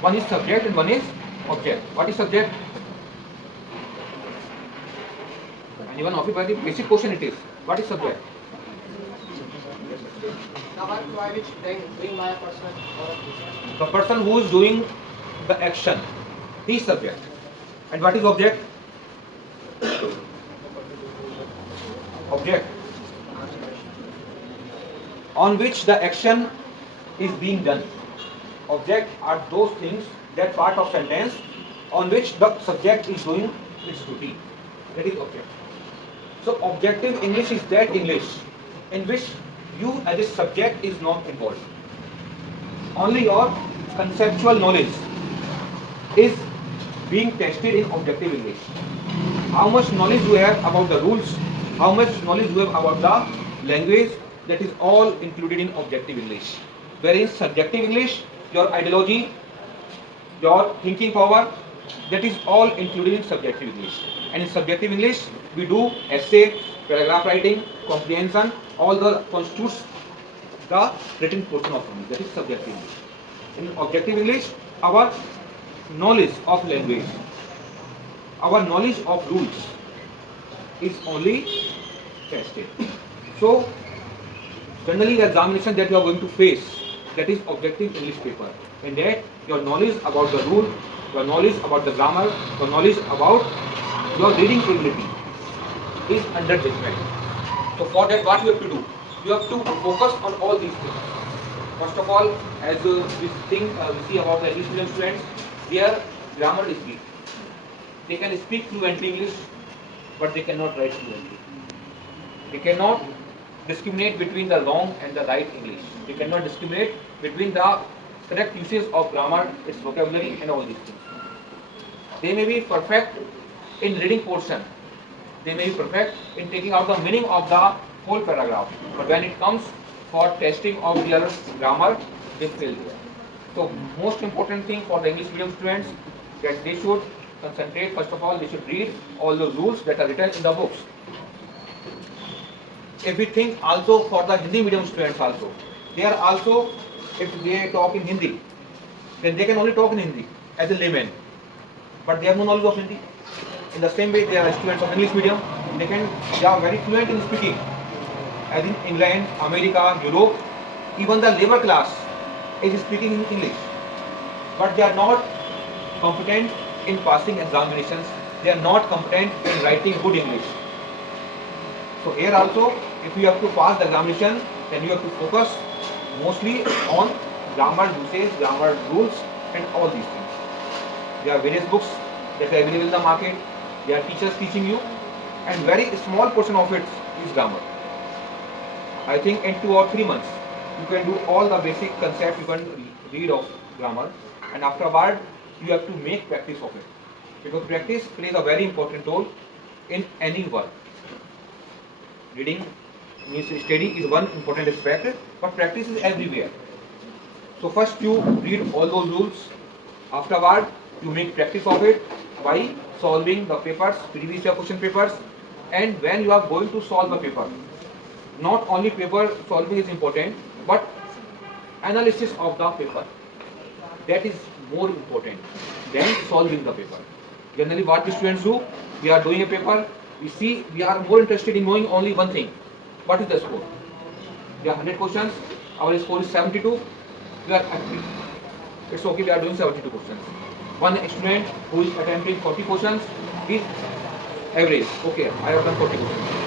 One is subject and one is object. What is subject? And even of the basic question it is. What is subject? By which they bring my person or The person who is doing the action. He is subject. And what is object? Object on which the action is being done. Object are those things, that part of sentence on which the subject is doing its duty. That is object. So objective English is that English in which you as a subject is not involved. Only your conceptual knowledge is being tested in objective English. How much knowledge you have about the rules, how much knowledge you have about the language, that is all included in objective English. Whereas subjective English, your ideology, your thinking power, that is all included in subjective English. And in subjective English, we do essay, paragraph writing, comprehension, all the constitutes the written portion of English. That is subjective English. In objective English, our knowledge of language, our knowledge of rules is only tested. So, generally the examination that you are going to face, that is objective English paper. In that, your knowledge about the rule, your knowledge about the grammar, your knowledge about your reading ability is under judgment. So for that, what you have to do? You have to focus on all these things. First of all, as we see about the English medium students, their grammar is weak. They can speak fluently English, but they cannot write fluently. They cannot discriminate between the wrong and the right English. They cannot discriminate between the correct usage of grammar, its vocabulary, and all these things. They may be perfect in reading portion. They may be perfect in taking out the meaning of the whole paragraph. But when it comes for testing of their grammar, they fail there. So most important thing for the English medium students, that they should concentrate. First of all, they should read all the rules that are written in the books. If we think also for the Hindi medium students also, they are also, if they talk in Hindi, then they can only talk in Hindi as a layman, but they have no knowledge of Hindi. In the same way, they are students of English medium, they are very fluent in speaking, as in England, America, Europe, even the labor class is speaking in English, but they are not competent in passing examinations, they are not competent in writing good English. So here also, if you have to pass the examination, then you have to focus mostly on grammar usage, grammar rules, and all these things. There are various books that are available in the market. There are teachers teaching you, and very small portion of it is grammar. I think in 2 or 3 months, you can do all the basic concepts you can read of grammar, and afterward, you have to make practice of it. Because practice plays a very important role in any work. Reading means study is one important aspect, but practice is everywhere. So first you read all those rules, afterward you make practice of it by solving the papers, previous year question papers, and when you are going to solve the paper, not only paper solving is important, but analysis of the paper, that is more important than solving the paper. Generally what the students do, we are doing a paper, we are more interested in knowing only one thing. What is the score? There are 100 questions, our score is 72, we are happy. It's okay, we are doing 72 questions. One student who is attempting 40 questions is average. Okay, I have done 40 questions.